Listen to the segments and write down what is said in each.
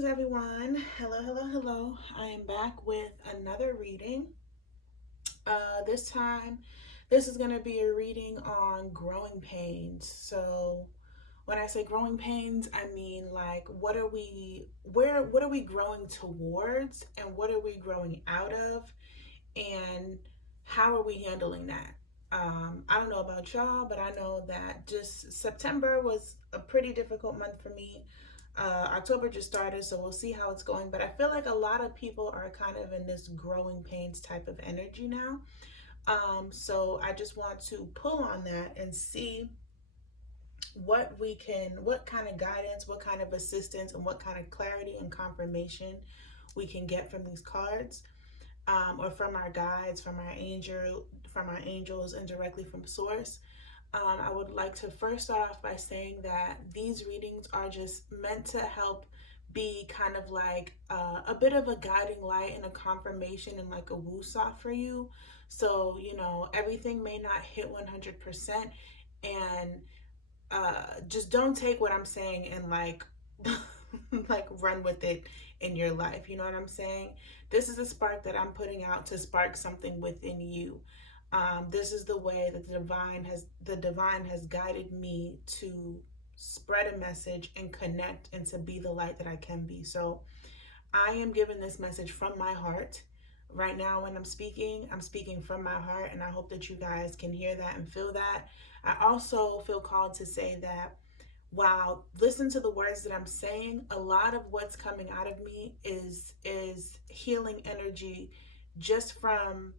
Greetings, everyone. Hello, hello, hello. I am back with another reading. This time, this is going to be a reading on growing pains. So, when I say growing pains, I mean like what are we growing towards, and what are we growing out of, and how are we handling that? I don't know about y'all, but I know that just September was a pretty difficult month for me. October just started, so we'll see how it's going. But I feel like a lot of people are kind of in this growing pains type of energy now. So I just want to pull on that and see what kind of guidance, what kind of assistance, and what kind of clarity and confirmation we can get from these cards, or from our guides, from our angels, and directly from source. I would like to first start off by saying that these readings are just meant to help be kind of like a bit of a guiding light and a confirmation and like a woo-saw for you. So, everything may not hit 100%, and just don't take what I'm saying and like like run with it in your life. You know what I'm saying? This is a spark that I'm putting out to spark something within you. This is the way that the divine has guided me to spread a message and connect and to be the light that I can be. So I am giving this message from my heart. Right now, when I'm speaking from my heart, and I hope that you guys can hear that and feel that. I also feel called to say that while listen to the words that I'm saying, a lot of what's coming out of me is healing energy just from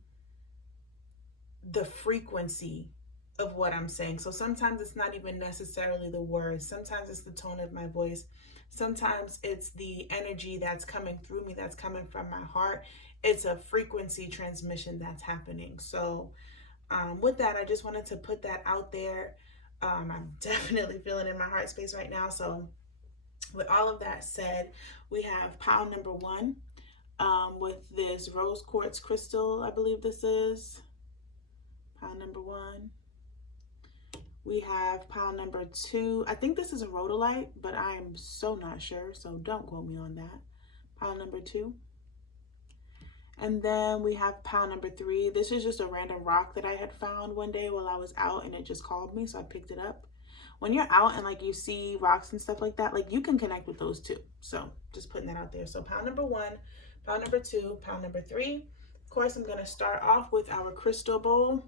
the frequency of what I'm saying. So sometimes it's not even necessarily the words. Sometimes it's the tone of my voice. Sometimes it's the energy that's coming through me, that's coming from my heart. It's a frequency transmission that's happening. So with that, I just wanted to put that out there. I'm definitely feeling in my heart space right now. So with all of that said, we have pile number one, with this rose quartz crystal, I believe this is pile number one. We have pile number two. I think this is a rhodolite, but I am so not sure, so don't quote me on that. Pile number two. And then we have pile number three. This is just a random rock that I had found one day while I was out, and it just called me, so I picked it up. When you're out and like you see rocks and stuff like that, like you can connect with those too. So just putting that out there. So pile number one, pile number two, pile number three. Of course, I'm going to start off with our crystal bowl.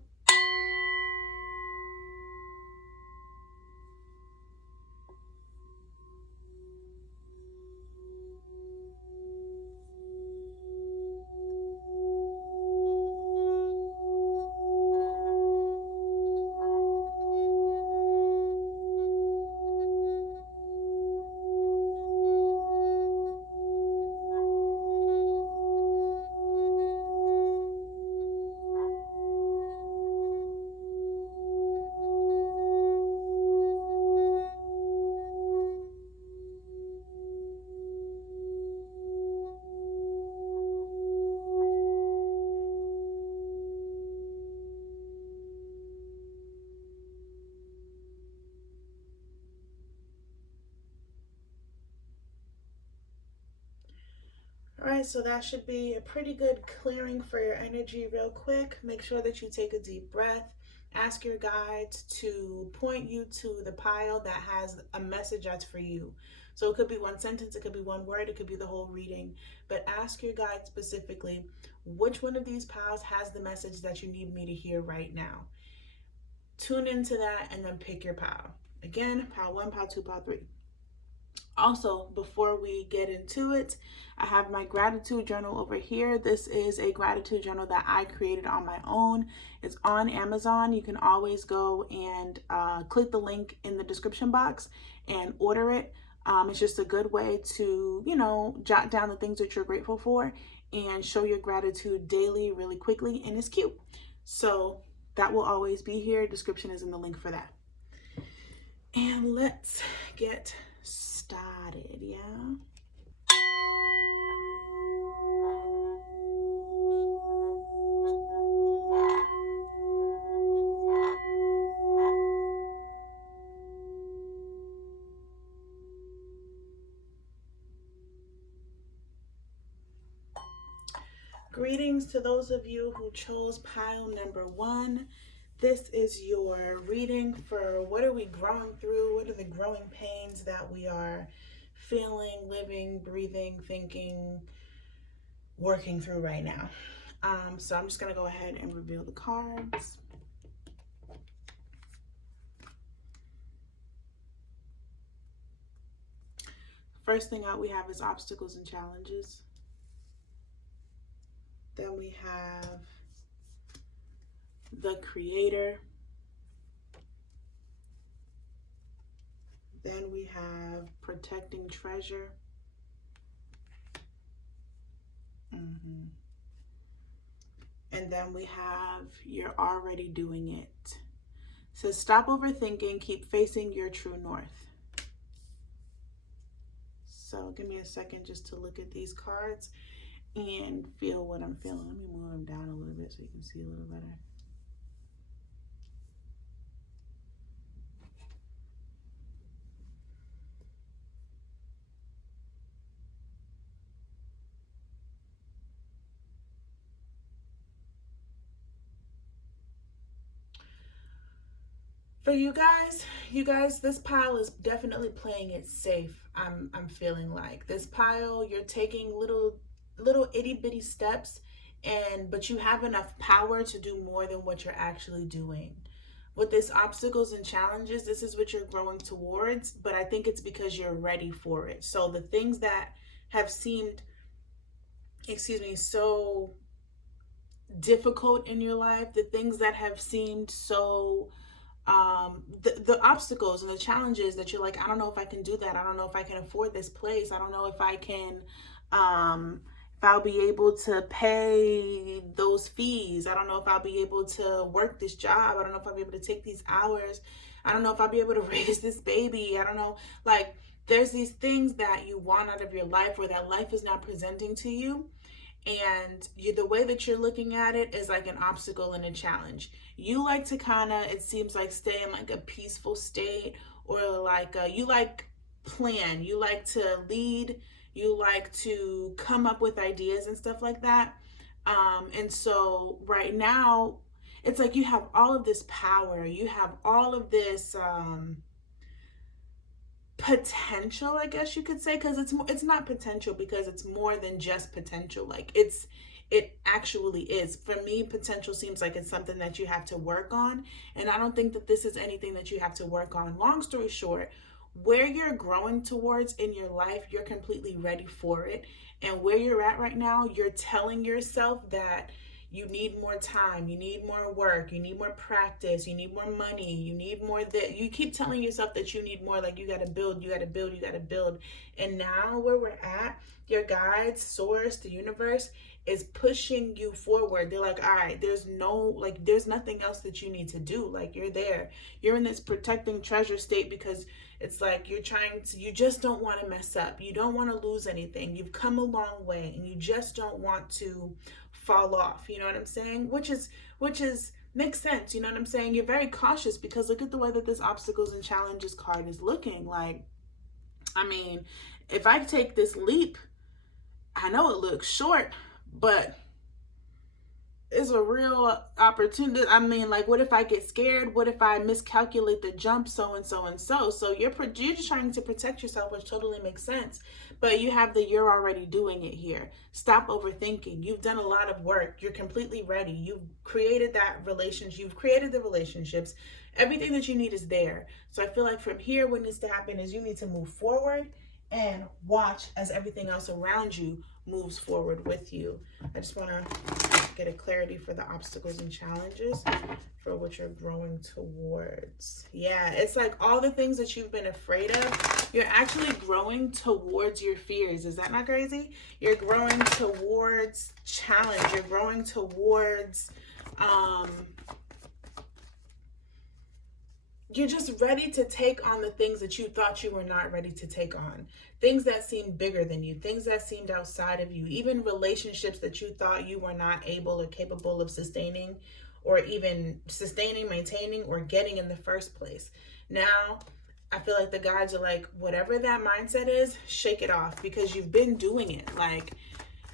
All right, so that should be a pretty good clearing for your energy real quick. Make sure that you take a deep breath. Ask your guides to point you to the pile that has a message that's for you. So it could be one sentence, it could be one word, it could be the whole reading. But ask your guide specifically, which one of these piles has the message that you need me to hear right now? Tune into that and then pick your pile. Again, pile one, pile two, pile three. Also, before we get into it, I have my gratitude journal over here. This is a gratitude journal that I created on my own. It's on Amazon. You can always go and click the link in the description box and order it. It's just a good way to, jot down the things that you're grateful for and show your gratitude daily really quickly, and it's cute. So that will always be here. Description is in the link for that. And let's get started, yeah? Greetings to those of you who chose pile number 1. This is your reading for what are we growing through? What are the growing pains that we are feeling, living, breathing, thinking, working through right now? So I'm just going to go ahead and reveal the cards. First thing out we have is obstacles and challenges. Then we have the Creator. Then we have protecting treasure. And then we have you're already doing it. So stop overthinking, keep facing your true north. So give me a second just to look at these cards and feel what I'm feeling. Let me move them down a little bit so you can see a little better. For you guys, this pile is definitely playing it safe. I'm feeling like this pile, you're taking little itty bitty steps, but you have enough power to do more than what you're actually doing. With this obstacles and challenges, this is what you're growing towards, but I think it's because you're ready for it. So the things that have seemed, so difficult in your life, the things that have seemed so the obstacles and the challenges that you're like, I don't know if I can do that. I don't know if I can afford this place. I don't know if I can, if I'll be able to pay those fees. I don't know if I'll be able to work this job. I don't know if I'll be able to take these hours. I don't know if I'll be able to raise this baby. I don't know. Like, there's these things that you want out of your life or that life is not presenting to you. And the way that you're looking at it is like an obstacle and a challenge. You like to kind of, it seems like, stay in like a peaceful state, or like you like plan, you like to lead, you like to come up with ideas and stuff like that. And so right now, it's like you have all of this power, you have all of this potential, I guess you could say, because it's not potential, because it's more than just potential. Like it actually is. For me, potential seems like it's something that you have to work on, and I don't think that this is anything that you have to work on. Long story short, where you're growing towards in your life, you're completely ready for it. And where you're at right now, you're telling yourself that you need more time, you need more work, you need more practice, you need more money, you need more that. You keep telling yourself that you need more, like you got to build, you got to build, you got to build. And now where we're at, your guides, source, the universe is pushing you forward. They're like, all right, there's nothing else that you need to do. Like, you're there. You're in this protecting treasure state because it's like you just don't want to mess up. You don't want to lose anything. You've come a long way and you just don't want to fall off. You know what I'm saying? Which is makes sense. You know what I'm saying? You're very cautious because look at the way that this obstacles and challenges card is looking. Like, I mean, if I take this leap, I know it looks short, but it's a real opportunity. I mean, like, what if I get scared? What if I miscalculate the jump? So and so and so. So you're just trying to protect yourself, which totally makes sense. But you have you're already doing it here. Stop overthinking. You've done a lot of work. You're completely ready. You've created that relationship. You've created the relationships. Everything that you need is there. So I feel like from here, what needs to happen is you need to move forward and watch as everything else around you moves forward with you. I just want to get a clarity for the obstacles and challenges for what you're growing towards. Yeah, it's like all the things that you've been afraid of, you're actually growing towards your fears. Is that not crazy? You're growing towards challenge. You're growing towards you're just ready to take on the things that you thought you were not ready to take on. Things that seemed bigger than you, things that seemed outside of you, even relationships that you thought you were not able or capable of sustaining, or even sustaining, maintaining, or getting in the first place. Now, I feel like the guides are like, whatever that mindset is, shake it off, because you've been doing it. Like,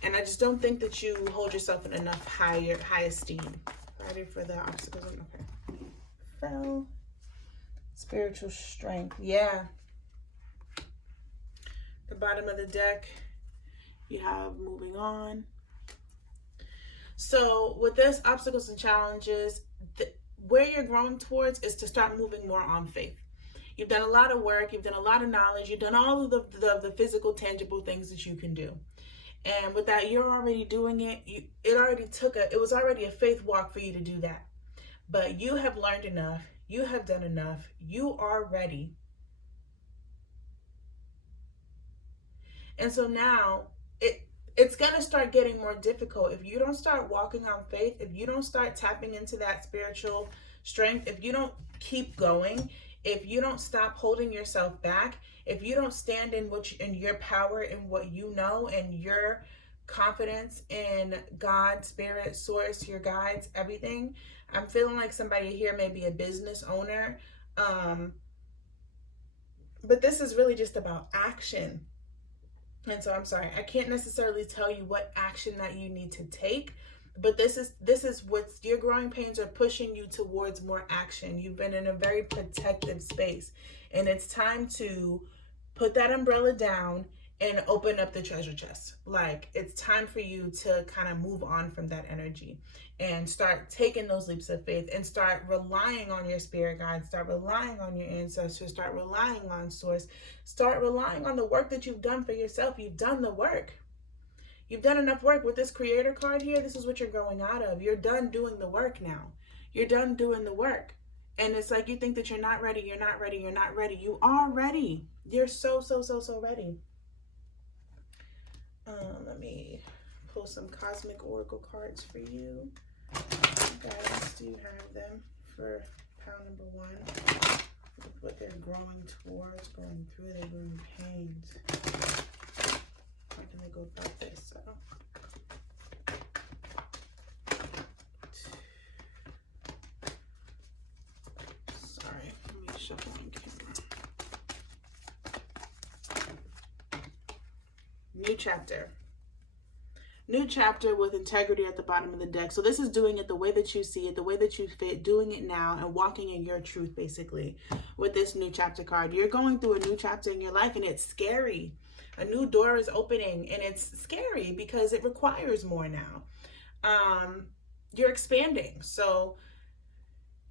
And I just don't think that you hold yourself in enough high esteem. Ready for the obstacles? Okay. Fell. Spiritual strength. Yeah. The bottom of the deck, you have moving on. So with this, obstacles and challenges, where you're growing towards is to start moving more on faith. You've done a lot of work. You've done a lot of knowledge. You've done all of the physical, tangible things that you can do. And with that, you're already doing it. It was already a faith walk for you to do that. But you have learned enough. You have done enough. You are ready. And so now it's going to start getting more difficult. If you don't start walking on faith, if you don't start tapping into that spiritual strength, if you don't keep going, if you don't stop holding yourself back, if you don't stand in your power and what you know and your confidence in God, spirit, source, your guides, everything. I'm feeling like somebody here may be a business owner. But this is really just about action. And so I'm sorry, I can't necessarily tell you what action that you need to take, but this is what your growing pains are pushing you towards more action. You've been in a very protective space, and it's time to put that umbrella down and open up the treasure chest. Like, it's time for you to kind of move on from that energy and start taking those leaps of faith and start relying on your spirit guides, start relying on your ancestors, start relying on source, start relying on the work that you've done for yourself. You've done the work. You've done enough work with this creator card here. This is what you're growing out of. You're done doing the work now. You're done doing the work. And it's like you think that you're not ready, you're not ready, you're not ready. You are ready. You're so ready. Let me pull some cosmic oracle cards for you. Guys, do you have them for pile number 1? What they're growing towards, going through, their growing pains. How can they go about this? Sorry, let me shuffle on camera. New chapter. New chapter with integrity at the bottom of the deck. So this is doing it the way that you see it, the way that you fit, doing it now and walking in your truth, basically, with this new chapter card. You're going through a new chapter in your life, and it's scary. A new door is opening, and it's scary because it requires more now. You're expanding. So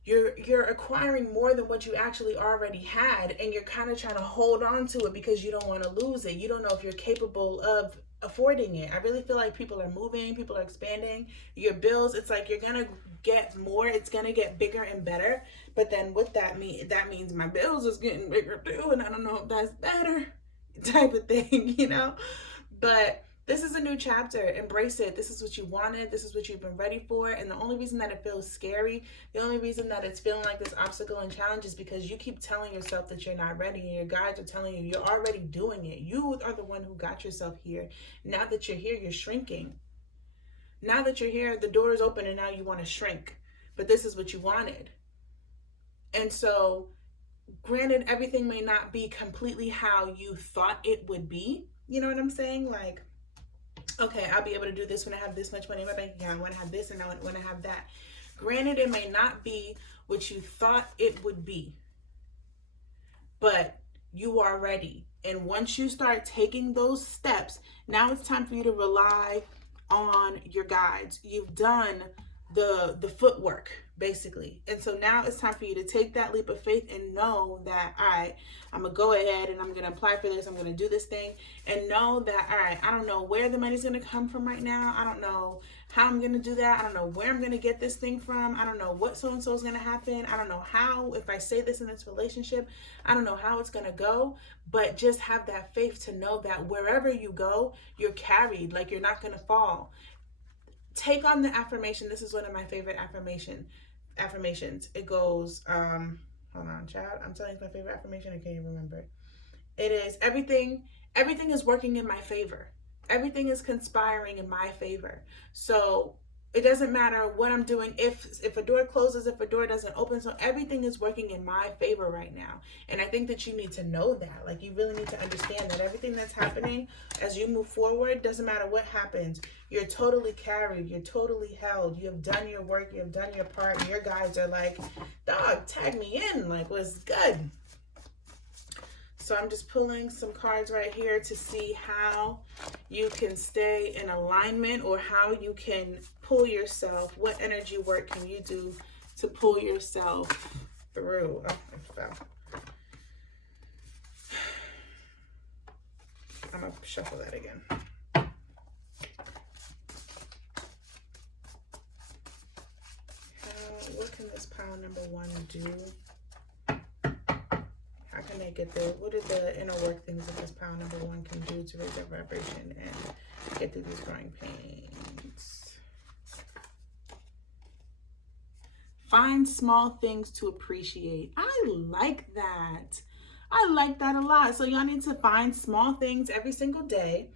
you're acquiring more than what you actually already had, and you're kind of trying to hold on to it because you don't want to lose it. You don't know if you're capable of affording it. I really feel like people are moving, people are expanding. Your bills, it's like you're gonna get more, it's gonna get bigger and better. But then what that means my bills is getting bigger too, and I don't know if that's better, type of thing, you know. But this is a new chapter. Embrace it. This is what you wanted. This is what you've been ready for. And the only reason that it feels scary, the only reason that it's feeling like this obstacle and challenge is because you keep telling yourself that you're not ready, and your guides are telling you you're already doing it. You are the one who got yourself here. Now that you're here, you're shrinking. Now that you're here, the door is open, and now you want to shrink. But this is what you wanted. And so, granted, everything may not be completely how you thought it would be. You know what I'm saying? Like, okay, I'll be able to do this when I have this much money in my bank account. I want to have this and I want to have that. Granted, it may not be what you thought it would be, but you are ready. And once you start taking those steps, now it's time for you to rely on your guides. You've done the footwork, basically. And so now it's time for you to take that leap of faith and know that, all right, I'm going to go ahead and I'm going to apply for this. I'm going to do this thing, and know that, all right, I don't know where the money's going to come from right now. I don't know how I'm going to do that. I don't know where I'm going to get this thing from. I don't know what so-and-so is going to happen. I don't know how, if I say this in this relationship, I don't know how it's going to go, but just have that faith to know that wherever you go, you're carried, like you're not going to fall. Take on the affirmation. This is one of my favorite affirmations. It goes, hold on, child. I'm telling you my favorite affirmation. I can't even remember. It is everything is working in my favor. Everything is conspiring in my favor. So It doesn't matter what I'm doing, if a door closes, if a door doesn't open. So everything is working in my favor right now. And I think that you need to know that. Like, you really need to understand that everything that's happening as you move forward, doesn't matter what happens, you're totally carried, you're totally held, you have done your work, you have done your part. Your guides are like, dog, tag me in, like, what's good? So I'm just pulling some cards right here to see how you can stay in alignment, or how you can pull yourself. What energy work can you do to pull yourself through? Oh, I fell. I'm going to shuffle that again. What can this pile number 1 do? How can they get there? What are the inner work things that this pile number 1 can do to raise their vibration and get through these growing pains? Find small things to appreciate. I like that. I like that a lot. So y'all need to find small things every single day.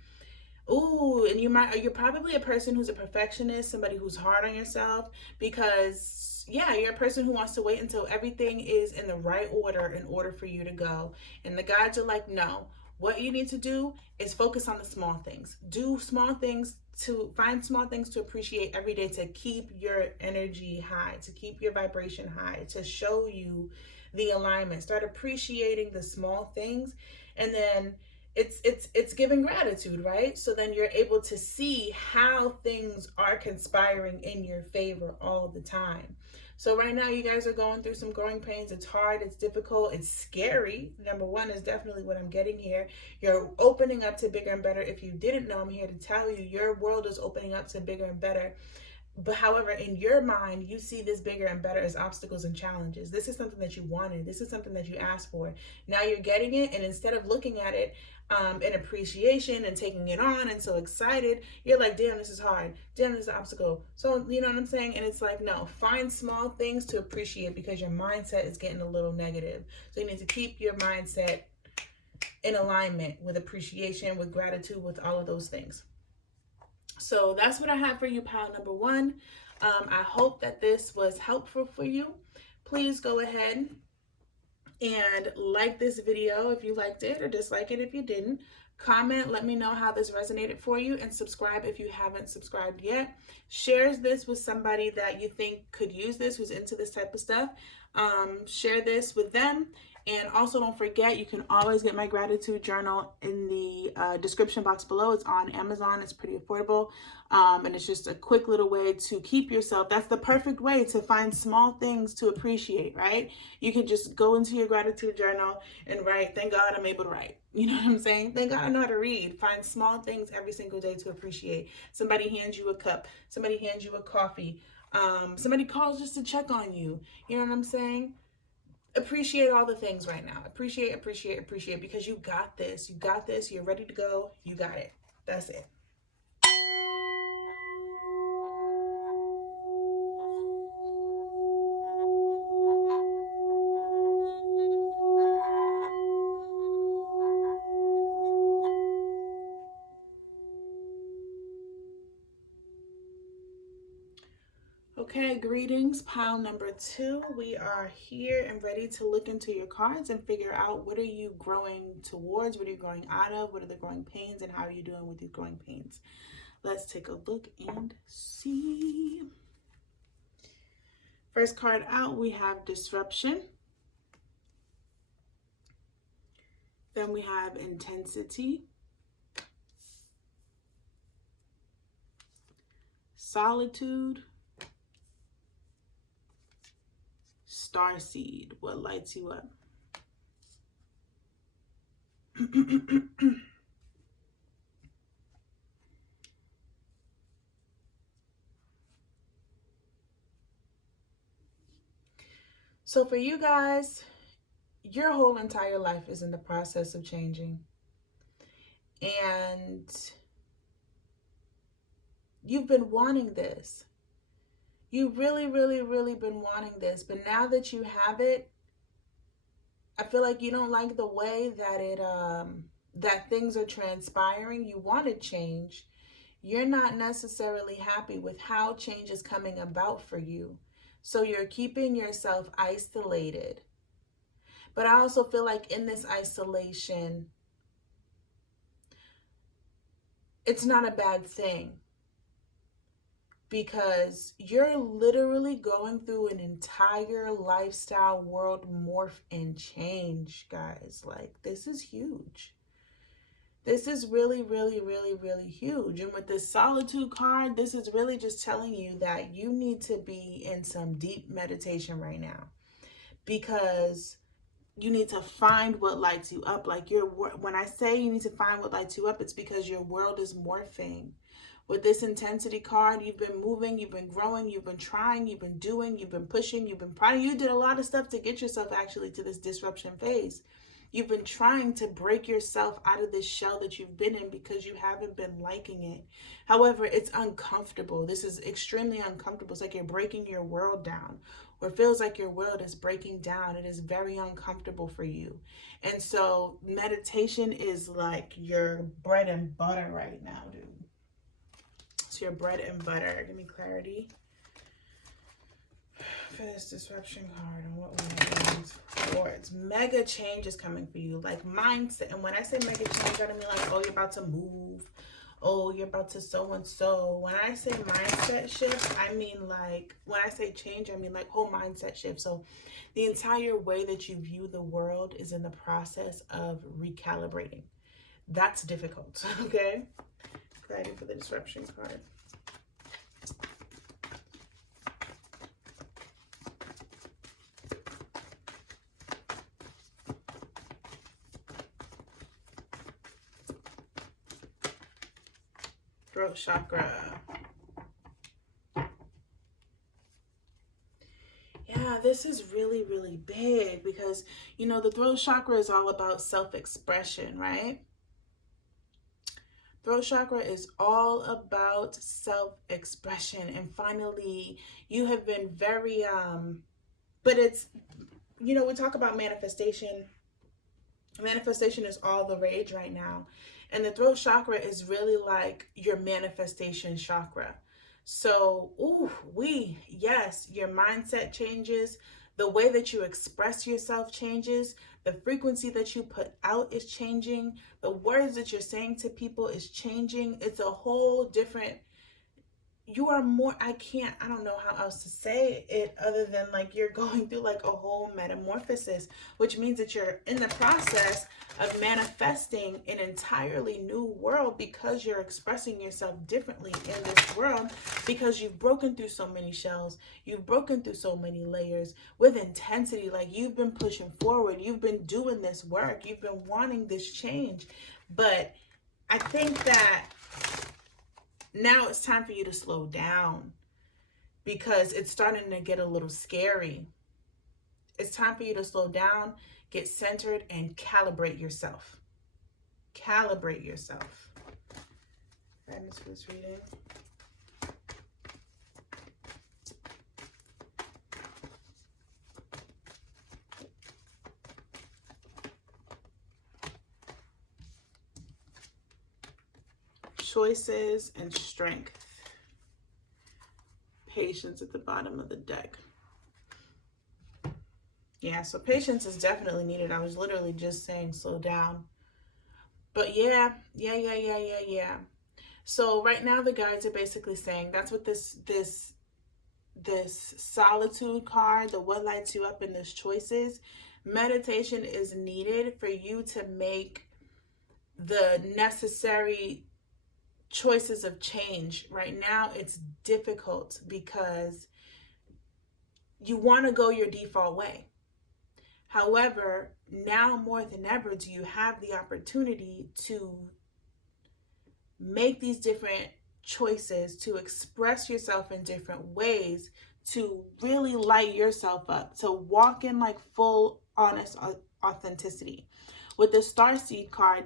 Ooh, and you're probably a person who's a perfectionist, somebody who's hard on yourself, because yeah, you're a person who wants to wait until everything is in the right order in order for you to go. And the guides are like, no, what you need to do is focus on the small things. Do small things, to find small things to appreciate every day, to keep your energy high, to keep your vibration high, to show you the alignment. Start appreciating the small things, and then it's giving gratitude, right? So then you're able to see how things are conspiring in your favor all the time. So right now you guys are going through some growing pains. It's hard, it's difficult, it's scary. Number 1 is definitely what I'm getting here. You're opening up to bigger and better. If you didn't know, I'm here to tell you, your world is opening up to bigger and better. But however, in your mind, you see this bigger and better as obstacles and challenges. This is something that you wanted. This is something that you asked for. Now you're getting it. And instead of looking at it in appreciation and taking it on and so excited, you're like, damn, this is hard. Damn, this is an obstacle. So, you know what I'm saying? And it's like, no, find small things to appreciate, because your mindset is getting a little negative. So you need to keep your mindset in alignment with appreciation, with gratitude, with all of those things. So that's what I have for you, pile number 1. I hope that this was helpful for you. Please go ahead and like this video if you liked it, or dislike it if you didn't. Comment, let me know how this resonated for you, and subscribe if you haven't subscribed yet. Share this with somebody that you think could use this, who's into this type of stuff. Share this with them. And also, don't forget, you can always get my gratitude journal in the description box below. It's on Amazon. It's pretty affordable. And it's just a quick little way to keep yourself. That's the perfect way to find small things to appreciate, right? You can just go into your gratitude journal and write, thank God I'm able to write. You know what I'm saying? Thank God I know how to read. Find small things every single day to appreciate. Somebody hands you a cup. Somebody hands you a coffee. Somebody calls just to check on you. You know what I'm saying? Appreciate all the things right now. Appreciate, because you got this. You got this. You're ready to go. You got it. That's it. Okay, greetings, pile number 2. We are here and ready to look into your cards and figure out, what are you growing towards? What are you growing out of? What are the growing pains, and how are you doing with these growing pains? Let's take a look and see. First card out, we have disruption. Then we have intensity, solitude, starseed, what lights you up? So for you guys, your whole entire life is in the process of changing. And you've been wanting this. You really, really, really been wanting this. But now that you have it, I feel like you don't like the way that that things are transpiring. You want to change. you're not necessarily happy with how change is coming about for you. So you're keeping yourself isolated. But I also feel like in this isolation, it's not a bad thing, because you're literally going through an entire lifestyle world morph and change, guys. Like, this is huge. This is really, really, really, really huge. And with this solitude card, this is really just telling you that you need to be in some deep meditation right now, because you need to find what lights you up. Like, when I say you need to find what lights you up, it's because your world is morphing. With this intensity card, you've been moving, you've been growing, you've been trying, you've been doing, you've been pushing, you've been prodding. You did a lot of stuff to get yourself actually to this disruption phase. You've been trying to break yourself out of this shell that you've been in because you haven't been liking it. However, it's uncomfortable. This is extremely uncomfortable. It's like you're breaking your world down, or it feels like your world is breaking down. It is very uncomfortable for you. And so meditation is like your bread and butter right now, dude. It's your bread and butter. Give me clarity for this disruption card and what we need for. It's mega change is coming for you, like mindset. And when I say mega change, I don't mean like, oh, you're about to move, oh, you're about to so and so. When I say mindset shift, I mean like, when I say change, I mean like whole mindset shift. So the entire way that you view the world is in the process of recalibrating. That's difficult. Okay, ready for the disruption card. Throat chakra. Yeah, this is really, really big because, you know, the throat chakra is all about self-expression, right? Throat chakra is all about self-expression. And finally, you have been very, but it's, you know, we talk about manifestation. Manifestation is all the rage right now. And the throat chakra is really like your manifestation chakra. So, yes, your mindset changes. The way that you express yourself changes. The frequency that you put out is changing. The words that you're saying to people is changing. It's a whole different, you are more, I don't know how else to say it other than like you're going through like a whole metamorphosis, which means that you're in the process of manifesting an entirely new world because you're expressing yourself differently in this world, because you've broken through so many shells, you've broken through so many layers with intensity. Like, you've been pushing forward, you've been doing this work, you've been wanting this change. But I think that now it's time for you to slow down, because it's starting to get a little scary. It's time for you to slow down, get centered, and calibrate yourself. Calibrate yourself. Guidance for this reading. Choices and strength. Patience at the bottom of the deck. Yeah, so patience is definitely needed. I was literally just saying slow down. But yeah. So right now the guides are basically saying that's what this solitude card, the what lights you up in this choices. Meditation is needed for you to make the necessary choices of change. Right now it's difficult because you want to go your default way. However, now more than ever do you have the opportunity to make these different choices, to express yourself in different ways, to really light yourself up, to walk in like full honest authenticity. With the Starseed card,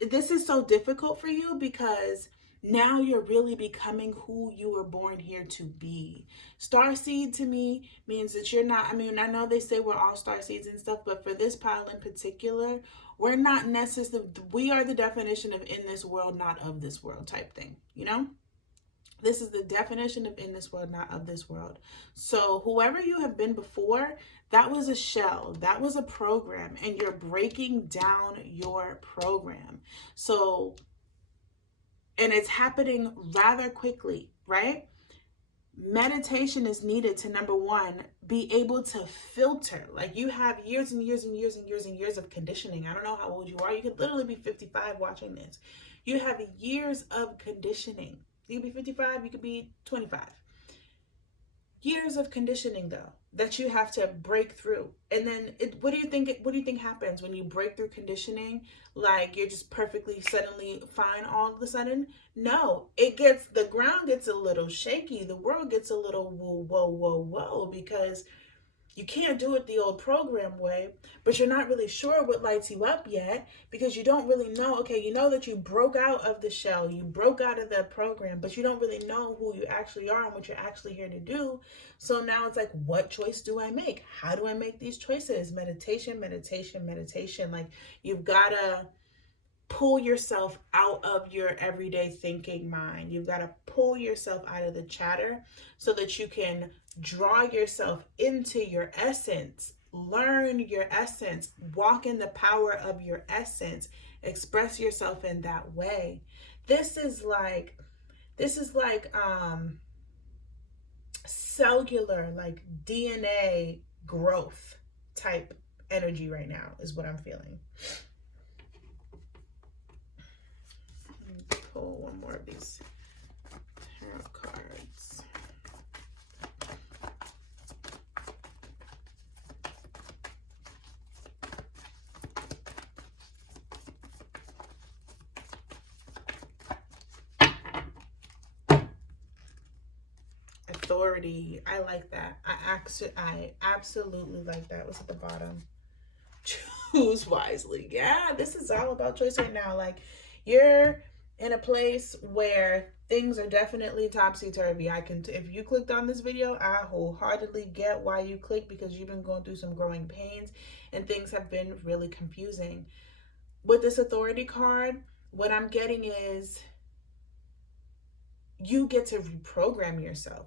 this is so difficult for you because now you're really becoming who you were born here to be. Starseed to me means that you're not, I mean, I know they say we're all starseeds and stuff, but for this pile in particular, we're not necessarily, we are the definition of in this world, not of this world type thing, you know? This is the definition of in this world, not of this world. So whoever you have been before, that was a shell, that was a program, and you're breaking down your program. So, and it's happening rather quickly, right? Meditation is needed to, number one, be able to filter. Like, you have years and years and years and years and years of conditioning. I don't know how old you are. You could literally be 55 watching this. You have years of conditioning. You could be 55, you could be 25. Years of conditioning, though, that you have to break through. And then what do you think happens when you break through conditioning? Like, you're just perfectly suddenly fine all of a sudden? No, the ground gets a little shaky. The world gets a little whoa, because you can't do it the old program way, but you're not really sure what lights you up yet, because you don't really know. Okay, you know that you broke out of the shell, you broke out of the program, but you don't really know who you actually are and what you're actually here to do. So now it's like, what choice do I make? How do I make these choices? Meditation. Like, you've got to pull yourself out of your everyday thinking mind. You've got to pull yourself out of the chatter so that you can draw yourself into your essence, learn your essence, walk in the power of your essence, express yourself in that way. This is like cellular, like DNA growth type energy right now is what I'm feeling. Pull one more of these tarot cards. Authority. I like that. I absolutely like that. What's at the bottom? Choose wisely. Yeah, this is all about choice right now. Like, you're in a place where things are definitely topsy-turvy. If you clicked on this video, I wholeheartedly get why you clicked, because you've been going through some growing pains and things have been really confusing. With this authority card, what I'm getting is you get to reprogram yourself.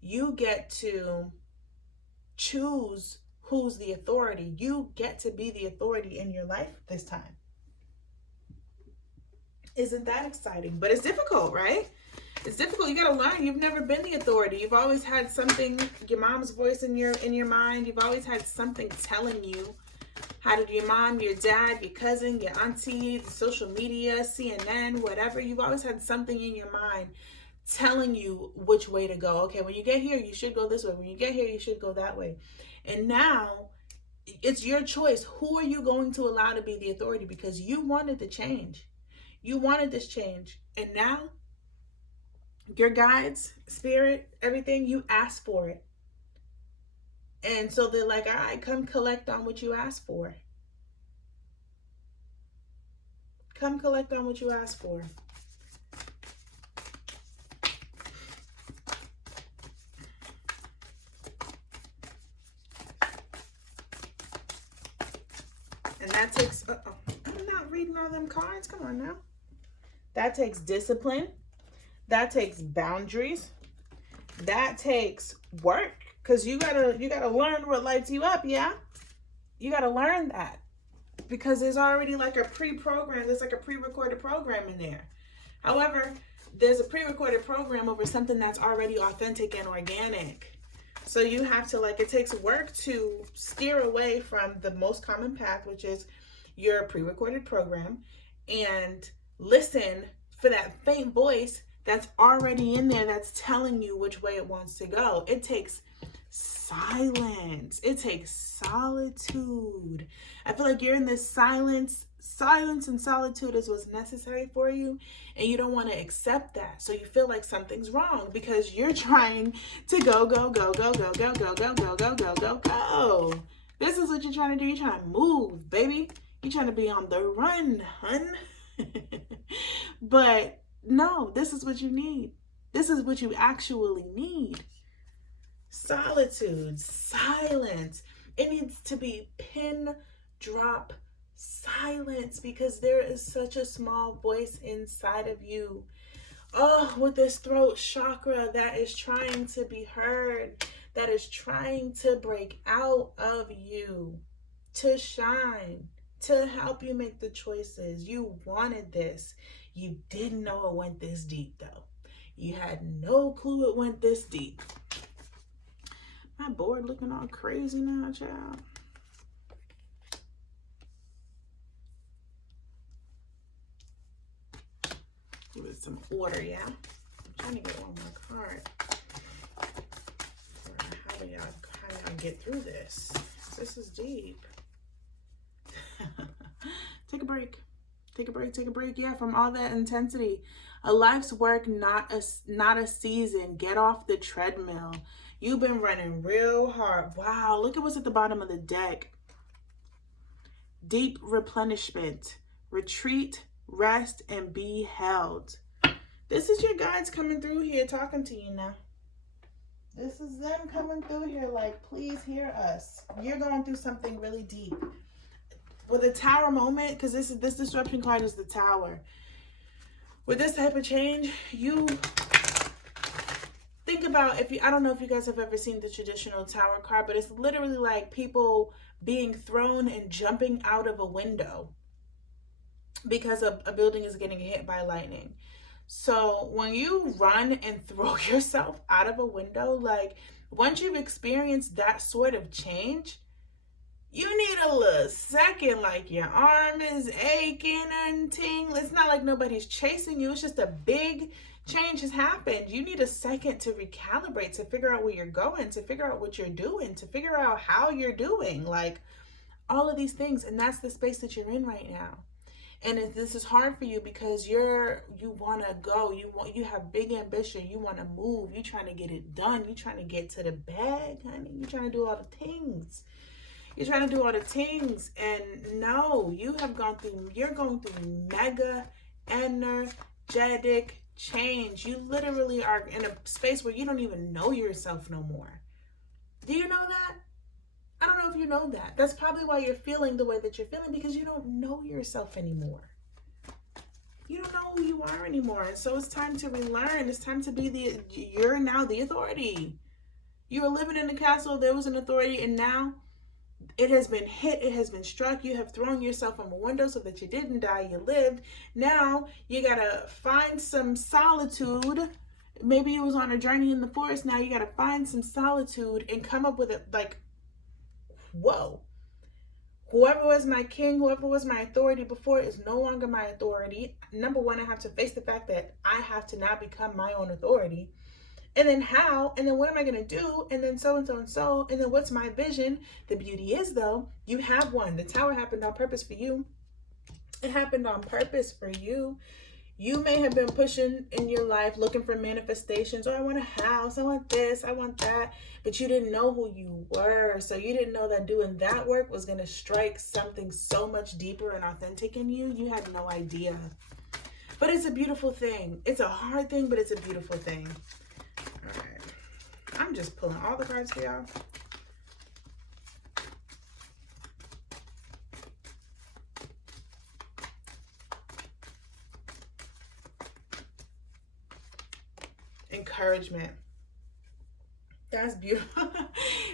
You get to choose who's the authority. You get to be the authority in your life this time. Isn't that exciting? But it's difficult, right? It's difficult. You got to learn. You've never been the authority. You've always had something, your mom's voice in your mind. You've always had something telling you how to do. Your mom, your dad, your cousin, your auntie, the social media, CNN, whatever. You've always had something in your mind telling you which way to go. Okay, when you get here, you should go this way. When you get here, you should go that way. And now it's your choice. Who are you going to allow to be the authority? Because you wanted the change. You wanted this change. And now your guides, spirit, everything, you asked for it. And so they're like, all right, come collect on what you asked for. Come collect on what you asked for. And that takes, I'm not reading all them cards. Come on now. That takes discipline. That takes boundaries. That takes work. Because you gotta learn what lights you up, yeah? You gotta learn that. Because there's already like a pre-program, there's like a pre-recorded program in there. However, there's a pre-recorded program over something that's already authentic and organic. So you have to, like, it takes work to steer away from the most common path, which is your pre-recorded program, and listen for that faint voice that's already in there that's telling you which way it wants to go. It takes silence. It takes solitude. I feel like you're in this silence. Silence and solitude is what's necessary for you, and you don't want to accept that. So you feel like something's wrong because you're trying to go. This is what you're trying to do. You're trying to move, baby. You're trying to be on the run, hun. But no, this is what you need. This is what you actually need. Solitude, silence. It needs to be pin drop Silence, because there is such a small voice inside of you. Oh, with this throat chakra that is trying to be heard, that is trying to break out of you, to shine, to help you make the choices. You wanted this. You didn't know it went this deep, though. You had no clue it went this deep. My board looking all crazy now, child. Give it some order, yeah? I'm trying to get one more card. How do y'all get through this? This is deep. Take a break. Take a break. Take a break. Yeah, from all that intensity. A life's work, not a season. Get off the treadmill. You've been running real hard. Wow, look at what's at the bottom of the deck. Deep replenishment. Retreat, rest, and be held. This is your guides coming through here talking to you now. This is them coming through here like, please hear us. You're going through something really deep. With a tower moment, because this disruption card is the tower. With this type of change, you think about, I don't know if you guys have ever seen the traditional tower card, but it's literally like people being thrown and jumping out of a window because a building is getting hit by lightning. So when you run and throw yourself out of a window, like once you've experienced that sort of change, you need a little second, like your arm is aching and tingling. It's not like nobody's chasing you. It's just a big change has happened. You need a second to recalibrate, to figure out where you're going, to figure out what you're doing, to figure out how you're doing, like all of these things. And that's the space that you're in right now. And this is hard for you because you want to go, you have big ambition, you want to move, you're trying to get it done, you're trying to get to the bag, honey, you're trying to do all the things. You're trying to do all the things, and no, you're going through mega energetic change. You literally are in a space where you don't even know yourself no more. Do you know that? I don't know if you know that. That's probably why you're feeling the way that you're feeling, because you don't know yourself anymore. You don't know who you are anymore. And so it's time to relearn. It's time to be you're now the authority. You were living in the castle, there was an authority, and now it has been hit, it has been struck. You have thrown yourself from a window so that you didn't die, you lived. Now you gotta find some solitude. Maybe you was on a journey in the forest. Now you gotta find some solitude and come up with it, like, whoa, whoever was my king, whoever was my authority before is no longer my authority. Number one, I have to face the fact that I have to now become my own authority. And then how? And then what am I going to do? And then so and so and so. And then what's my vision? The beauty is, though, you have one. The tower happened on purpose for you. It happened on purpose for you. You may have been pushing in your life looking for manifestations. Oh, I want a house. I want this. I want that. But you didn't know who you were. So you didn't know that doing that work was going to strike something so much deeper and authentic in you. You had no idea. But it's a beautiful thing. It's a hard thing, but it's a beautiful thing. All right. I'm just pulling all the cards for y'all. Encouragement. That's beautiful.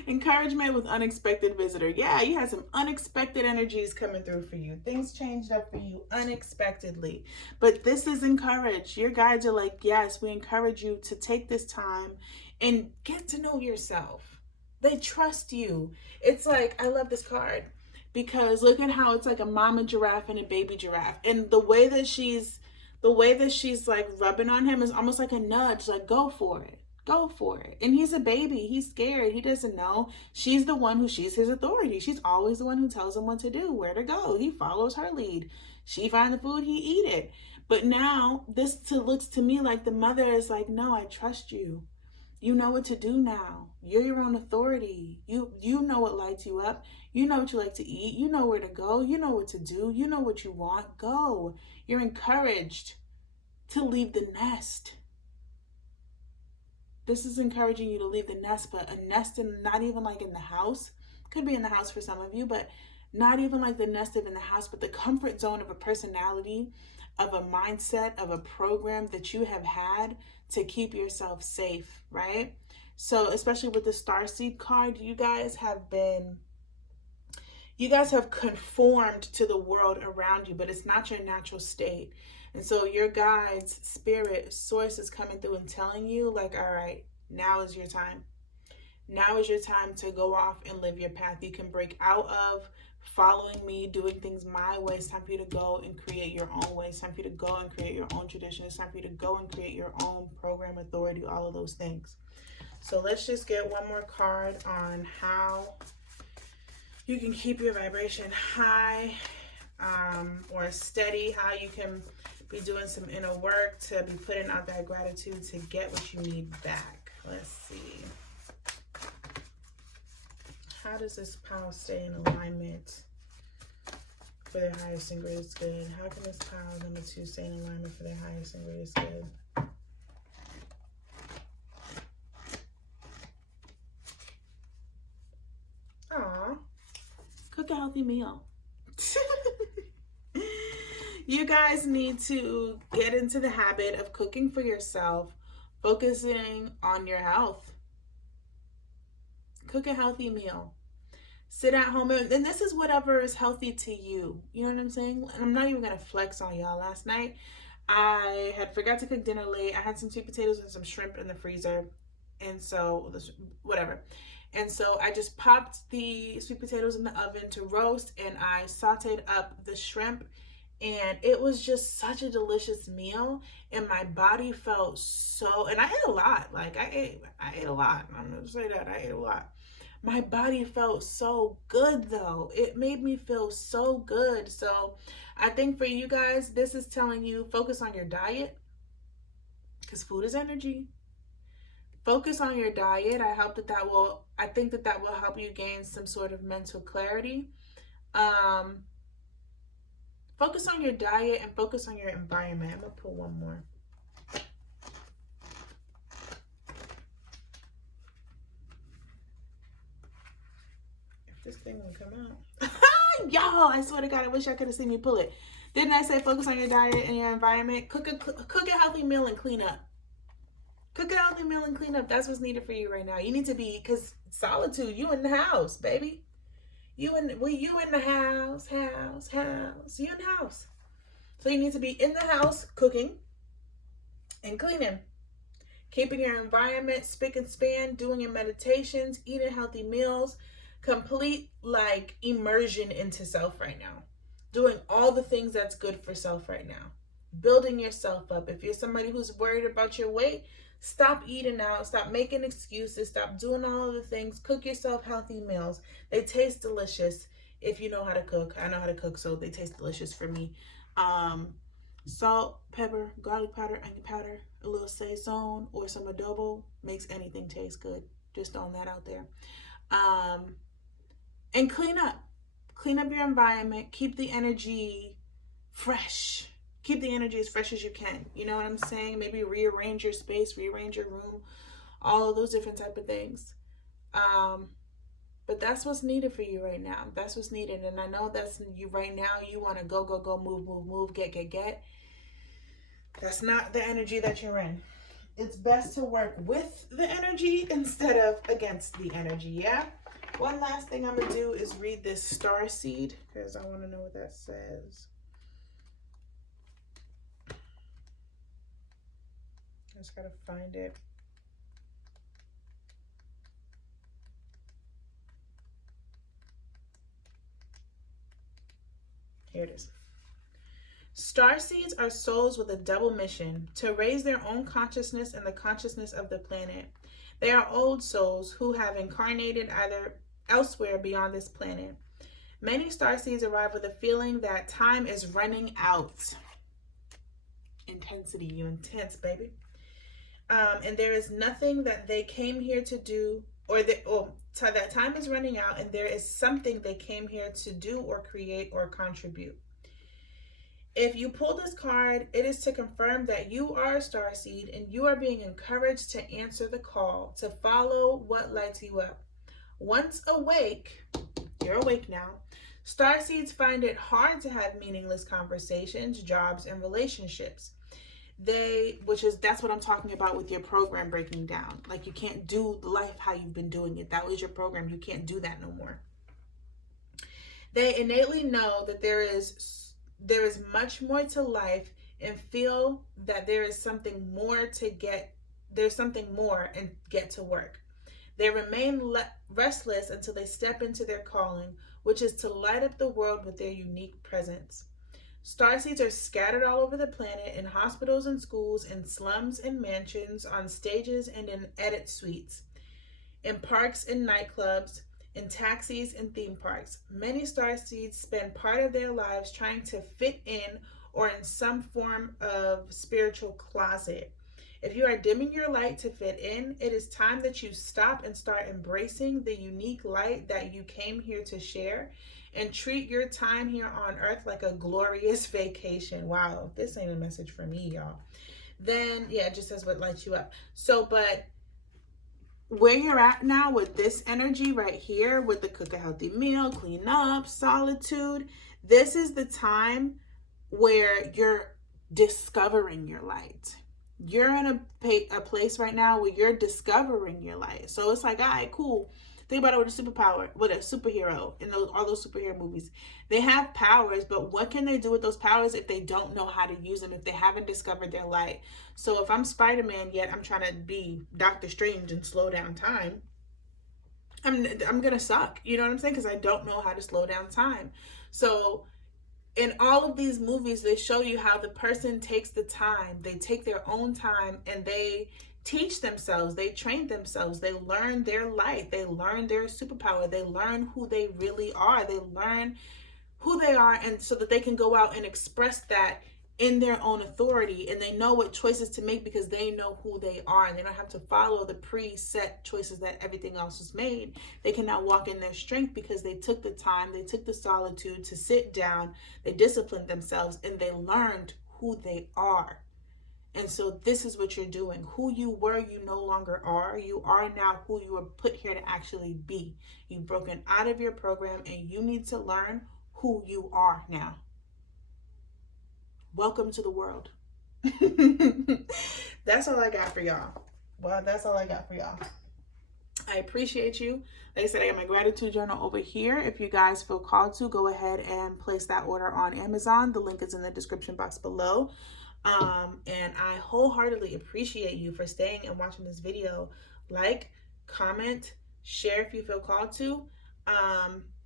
Encouragement with unexpected visitor. Yeah, you had some unexpected energies coming through for you. Things changed up for you unexpectedly. But this is encouraged. Your guides are like, yes, we encourage you to take this time and get to know yourself. They trust you. It's like, I love this card because look at how it's like a mama giraffe and a baby giraffe. And the way that she's like rubbing on him is almost like a nudge, like go for it. Go for it. And he's a baby. He's scared. He doesn't know. She's the one she's his authority. She's always the one who tells him what to do, where to go. He follows her lead. She finds the food, he eat it. But now this looks to me like the mother is like, no, I trust you. You know what to do now. You're your own authority. You know what lights you up. You know what you like to eat. You know where to go. You know what to do. You know what you want. Go. You're encouraged to leave the nest. This is encouraging you to leave the nest, but a nest in not even like in the house. Could be in the house for some of you, but Not even like the nest in the house, but the comfort zone of a personality, of a mindset, of a program that you have had to keep yourself safe, right? So especially with the Starseed card, you guys have conformed to the world around you, but it's not your natural state. And so your guides, spirit, source is coming through and telling you, like, all right, now is your time. Now is your time to go off and live your path. You can break out of following me, doing things my way. It's time for you to go and create your own way. It's time for you to go and create your own tradition. It's time for you to go and create your own program, authority, all of those things. So let's just get one more card on how you can keep your vibration high or steady, how you can be doing some inner work to be putting out that gratitude to get what you need back. Let's see. How does this power stay in alignment for their highest and greatest good? How can this power number 2 stay in alignment for their highest and greatest good? Aw, cook a healthy meal. You guys need to get into the habit of cooking for yourself, focusing on your health. Cook a healthy meal. Sit at home, and this is whatever is healthy to you. You know what I'm saying? And I'm not even gonna flex on y'all. Last night, I had forgot to cook dinner late. I had some sweet potatoes and some shrimp in the freezer, and so whatever. And so I just popped the sweet potatoes in the oven to roast, and I sauteed up the shrimp, and it was just such a delicious meal, and my body felt so, and I ate a lot. Like I ate a lot. I'm gonna say that I ate a lot. My body felt so good though. It made me feel so good. So I think for you guys, this is telling you focus on your diet, because food is energy. Focus on your diet. I think that will help you gain some sort of mental clarity. Focus on your diet and focus on your environment. I'm gonna pull one more. If this thing will come out. Y'all, I swear to God, I wish I could have seen me pull it. Didn't I say focus on your diet and your environment? Cook a healthy meal and clean up. Cook a healthy meal and clean up. That's what's needed for you right now. You need to be, because solitude, you in the house, baby. You in the house. You in the house. So you need to be in the house cooking and cleaning. Keeping your environment spick and span, doing your meditations, eating healthy meals, complete like immersion into self right now. Doing all the things that's good for self right now. Building yourself up. If you're somebody who's worried about your weight, stop eating out, stop making excuses, stop doing all of the things. Cook yourself healthy meals. They taste delicious if you know how to cook. I know how to cook, so they taste delicious for me. Salt, pepper, garlic powder, onion powder, a little sazon or some adobo makes anything taste good. Just throwing that out there. And clean up. Clean up your environment. Keep the energy fresh. Keep the energy as fresh as you can. You know what I'm saying? Maybe rearrange your space, rearrange your room, all of those different type of things. But that's what's needed for you right now. That's what's needed. And I know that's you right now. You want to go, move, get. That's not the energy that you're in. It's best to work with the energy instead of against the energy, yeah? One last thing I'm going to do is read this star seed because I want to know what that says. I just got to find it. Here it is. Starseeds are souls with a double mission to raise their own consciousness and the consciousness of the planet. They are old souls who have incarnated either elsewhere beyond this planet. Many starseeds arrive with a feeling that time is running out. Intensity, you intense, baby. And there is nothing that they came here to do, so that time is running out, and there is something they came here to do or create or contribute. If you pull this card, it is to confirm that you are a starseed and you are being encouraged to answer the call, to follow what lights you up. Once awake, you're awake now, Starseeds find it hard to have meaningless conversations, jobs, and relationships. That's what I'm talking about with your program breaking down. Like, you can't do life how you've been doing it. That was your program. You can't do that no more. They innately know that there is much more to life and feel that there's something more and get to work. They remain restless until they step into their calling, which is to light up the world with their unique presence. Starseeds are scattered all over the planet in hospitals and schools, in slums and mansions, on stages and in edit suites, in parks and nightclubs, in taxis and theme parks. Many starseeds spend part of their lives trying to fit in or in some form of spiritual closet. If you are dimming your light to fit in, it is time that you stop and start embracing the unique light that you came here to share and treat your time here on earth like a glorious vacation. Wow, this ain't a message for me, y'all. Then, yeah, it just says what lights you up. So, but where you're at now with this energy right here, with the cook a healthy meal, clean up, solitude, this is the time where you're discovering your light. You're in a place right now where you're discovering your light. So it's like, all right, cool. Think about it with a superpower, with a superhero in all those superhero movies. They have powers, but what can they do with those powers if they don't know how to use them, if they haven't discovered their light? So if I'm Spider-Man, yet I'm trying to be Doctor Strange and slow down time, I'm gonna suck. You know what I'm saying? Because I don't know how to slow down time. So in all of these movies, they show you how the person takes the time, they take their own time, and they teach themselves, they train themselves, they learn their light, they learn their superpower, they learn who they really are, they learn who they are, and so that they can go out and express that in their own authority, and they know what choices to make because they know who they are, and they don't have to follow the preset choices that everything else is made. They can now walk in their strength because they took the time, they took the solitude to sit down, they disciplined themselves, and they learned who they are. And so this is what you're doing. Who you were, you no longer are. You are now who you were put here to actually be. You've broken out of your program, and you need to learn who you are now. Welcome to the world. That's all I got for y'all. Well, that's all I got for y'all. I appreciate you. Like I said, I got my gratitude journal over here. If you guys feel called to, go ahead and place that order on Amazon. The link is in the description box below. And I wholeheartedly appreciate you for staying and watching this video. Like, comment, share if you feel called to.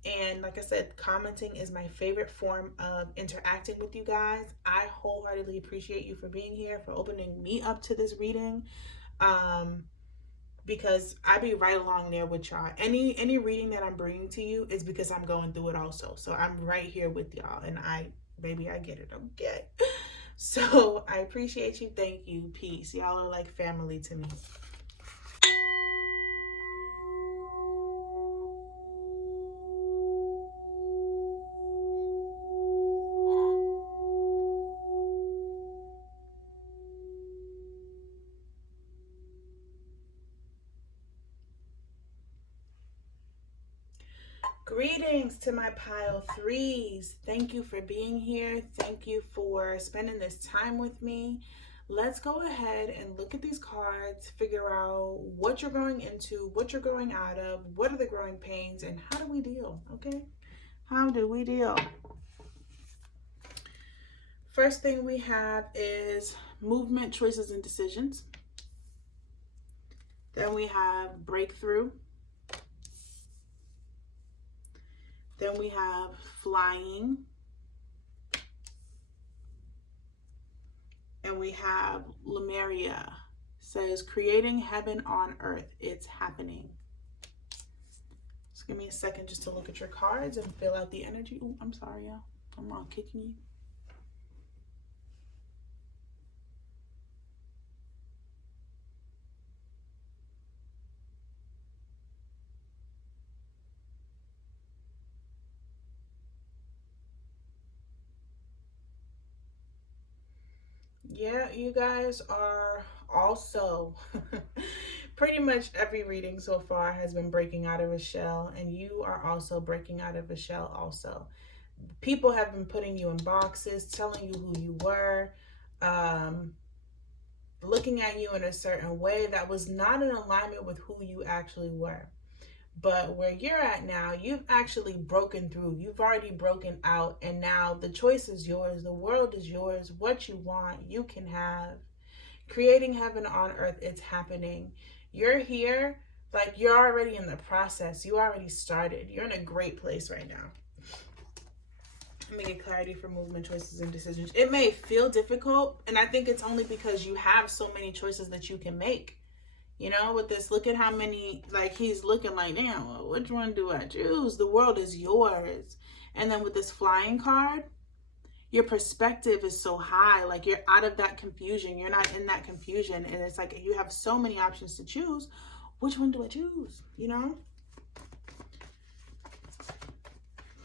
And like I said, commenting is my favorite form of interacting with you guys. I wholeheartedly appreciate you for being here, for opening me up to this reading. Because I be right along there with y'all. Any reading that I'm bringing to you is because I'm going through it also. So I'm right here with y'all, and I get it, okay? So I appreciate you. Thank you. Peace. Y'all are like family to me. Greetings to my pile threes. Thank you for being here. Thank you for spending this time with me. Let's go ahead and look at these cards, figure out what you're growing into, what you're growing out of, what are the growing pains, and how do we deal, okay? How do we deal? First thing we have is movement, choices, and decisions. Then we have breakthrough. Then we have flying. And we have Lemuria. Says creating heaven on earth. It's happening. Just give me a second just to look at your cards and fill out the energy. Oh, I'm sorry, y'all. I'm wrong kicking you. Yeah, you guys are also Pretty much every reading so far has been breaking out of a shell, and you are also breaking out of a shell also. People have been putting you in boxes, telling you who you were, looking at you in a certain way that was not in alignment with who you actually were. But where you're at now, you've actually broken through. You've already broken out, and now the choice is yours. The world is yours. What you want, you can have. Creating heaven on earth, it's happening. You're here, like you're already in the process. You already started. You're in a great place right now. Let me get clarity for movement, choices, and decisions. It may feel difficult, and I think it's only because you have so many choices that you can make. You know, with this, look at how many, like he's looking like, damn, well, which one do I choose? The world is yours. And then with this flying card, your perspective is so high, like you're out of that confusion. You're not in that confusion. And it's like you have so many options to choose. Which one do I choose? You know?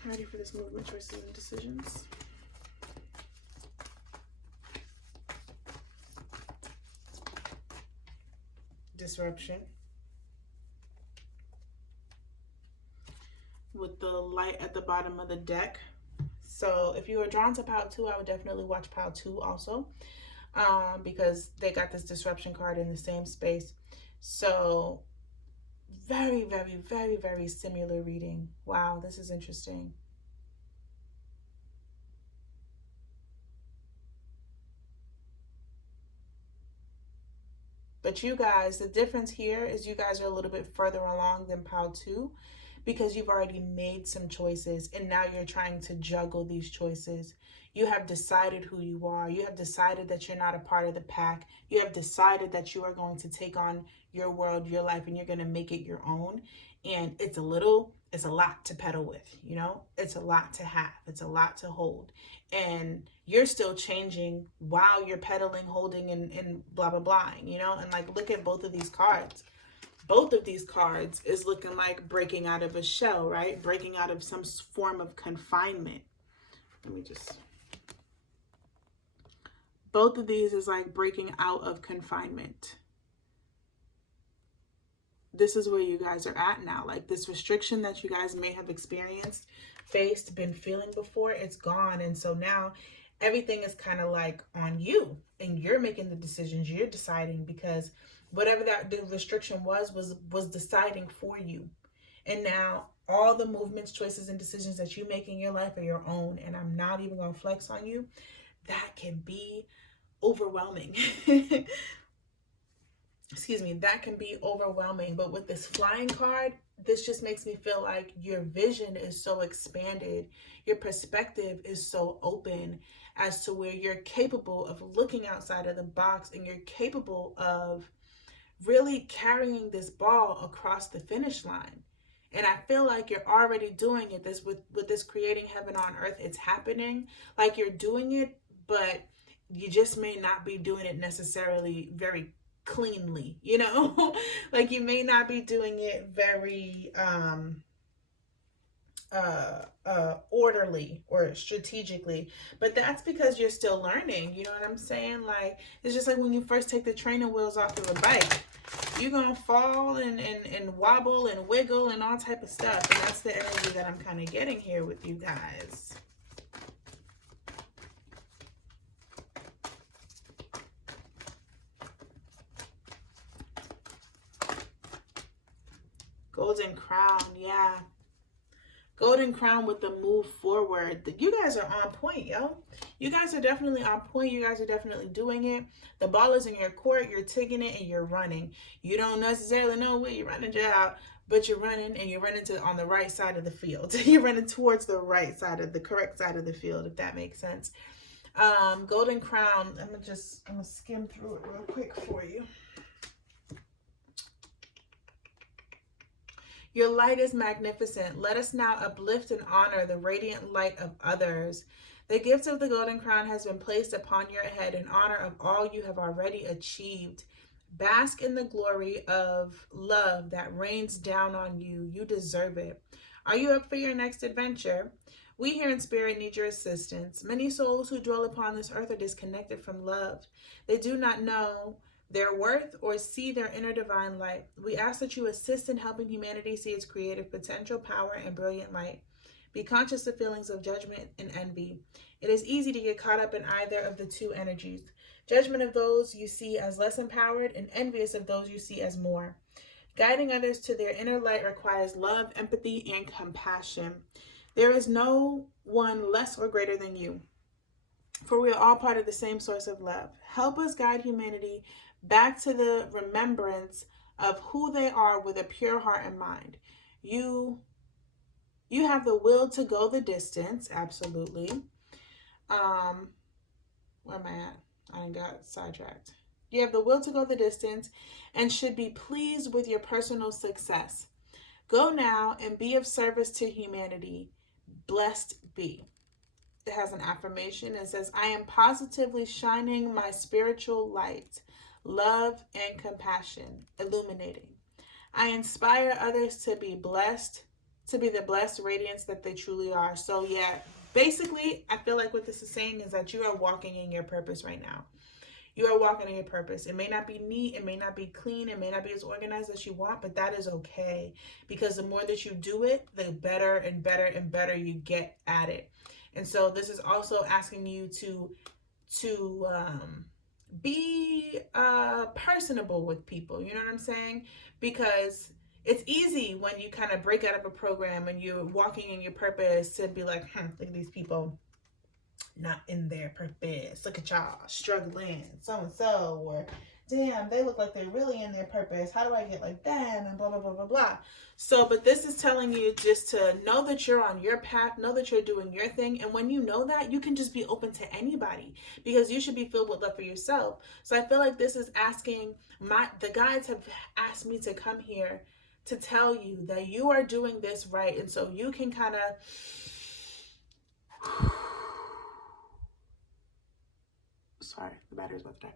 Ready for this movement, choices, and decisions. Disruption. With the light at the bottom of the deck. So if you are drawn to pile 2, I would definitely watch pile 2 also, because they got this disruption card in the same space. So very, very, very, very similar reading. Wow, this is interesting. But you guys, the difference here is you guys are a little bit further along than pile 2, because you've already made some choices and now you're trying to juggle these choices. You have decided who you are. You have decided that you're not a part of the pack. You have decided that you are going to take on your world, your life, and you're going to make it your own. And it's a lot to pedal with, you know? It's a lot to have. It's a lot to hold. And you're still changing while you're pedaling, holding, and blah, blah, blah, you know? And like, look at both of these cards. Both of these cards is looking like breaking out of a shell, right? Breaking out of some form of confinement. Both of these is like breaking out of confinement. This is where you guys are at now. Like this restriction that you guys may have experienced, faced, been feeling before, it's gone. And so now everything is kind of like on you, and you're making the decisions. You're deciding, because whatever that the restriction was deciding for you. And now all the movements, choices, and decisions that you make in your life are your own. And I'm not even going to flex on you. That can be overwhelming. Excuse me, that can be overwhelming. But with this flying card, this just makes me feel like your vision is so expanded. Your perspective is so open as to where you're capable of looking outside of the box, and you're capable of really carrying this ball across the finish line. And I feel like you're already doing it. With this creating heaven on earth, it's happening. Like you're doing it, but you just may not be doing it necessarily very cleanly, you know? Like you may not be doing it very orderly or strategically, but that's because you're still learning. You know what I'm saying? Like it's just like when you first take the training wheels off of a bike, you're gonna fall and wobble and wiggle and all type of stuff. And that's the energy that I'm kind of getting here with you guys. Golden crown, yeah. Golden crown with the move forward. You guys are on point, yo. You guys are definitely on point. You guys are definitely doing it. The ball is in your court. You're taking it and you're running. You don't necessarily know where you're running to, but you're running, and you're running on the right side of the field. You're running towards the right side of the correct side of the field, if that makes sense. Golden crown. I'm gonna skim through it real quick for you. Your light is magnificent. Let us now uplift and honor the radiant light of others. The gift of the golden crown has been placed upon your head in honor of all you have already achieved. Bask in the glory of love that rains down on you. You deserve it. Are you up for your next adventure? We here in Spirit need your assistance. Many souls who dwell upon this earth are disconnected from love. They do not know their worth or see their inner divine light. We ask that you assist in helping humanity see its creative potential, power, and brilliant light. Be conscious of feelings of judgment and envy. It is easy to get caught up in either of the two energies. Judgment of those you see as less empowered and envious of those you see as more. Guiding others to their inner light requires love, empathy, and compassion. There is no one less or greater than you, for we are all part of the same source of love. Help us guide humanity back to the remembrance of who they are with a pure heart and mind. You have the will to go the distance, absolutely. Where am I at? I got sidetracked. You have the will to go the distance and should be pleased with your personal success. Go now and be of service to humanity. Blessed be. It has an affirmation. It says, I am positively shining my spiritual light, love, and compassion, illuminating. I inspire others to be blessed, to be the blessed radiance that they truly are. So yeah, basically, I feel like what this is saying is that you are walking in your purpose right now. You are walking in your purpose. It may not be neat, it may not be clean, it may not be as organized as you want, but that is okay. Because the more that you do it, the better and better and better you get at it. And so this is also asking you to be personable with people. You know what I'm saying? Because it's easy when you kind of break out of a program and you're walking in your purpose to be like, look at these people not in their purpose. Look at y'all struggling, so-and-so, or damn, they look like they're really in their purpose. How do I get like them? And blah, blah, blah, blah, blah. So, but this is telling you just to know that you're on your path, know that you're doing your thing. And when you know that, you can just be open to anybody because you should be filled with love for yourself. So I feel like this is asking, the guides have asked me to come here to tell you that you are doing this right. And so you can kind of, sorry, the battery's about to die.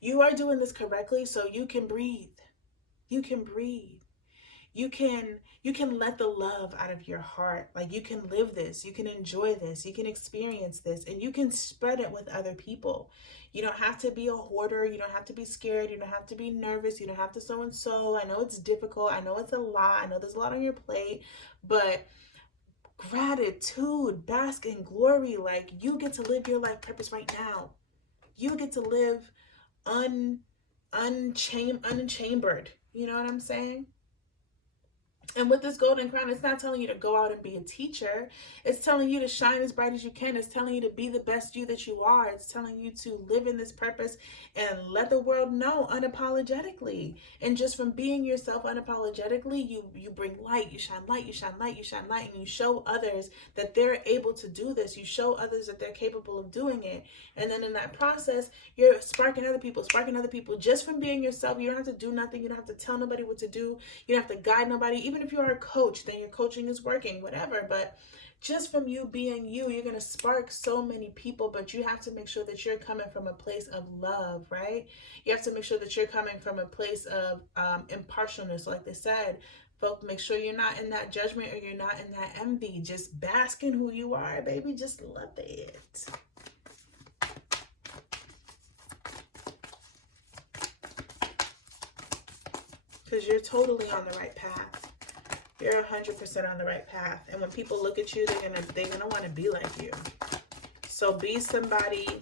You are doing this correctly so you can breathe. You can breathe. You can let the love out of your heart. Like, you can live this, you can enjoy this, you can experience this, and you can spread it with other people. You don't have to be a hoarder. You don't have to be scared. You don't have to be nervous. You don't have to so-and-so. I know it's difficult. I know it's a lot. I know there's a lot on your plate, but gratitude, bask in glory. Like, you get to live your life purpose right now. You get to live unchambered. You know what I'm saying? And with this golden crown, it's not telling you to go out and be a teacher. It's telling you to shine as bright as you can. It's telling you to be the best you that you are. It's telling you to live in this purpose and let the world know unapologetically. And just from being yourself unapologetically, you bring light, you shine light, you shine light, you shine light, and you show others that they're able to do this. You show others that they're capable of doing it. And then in that process, you're sparking other people just from being yourself. You don't have to do nothing. You don't have to tell nobody what to do. You don't have to guide nobody. Even if you are a coach, then your coaching is working, whatever. But just from you being you, you're going to spark so many people, but you have to make sure that you're coming from a place of love, right? You have to make sure that you're coming from a place of impartialness. Like they said, folks, make sure you're not in that judgment or you're not in that envy. Just bask in who you are, baby. Just love it. Because you're totally on the right path. You're 100% on the right path. And when people look at you, they're gonna want to be like you. So be somebody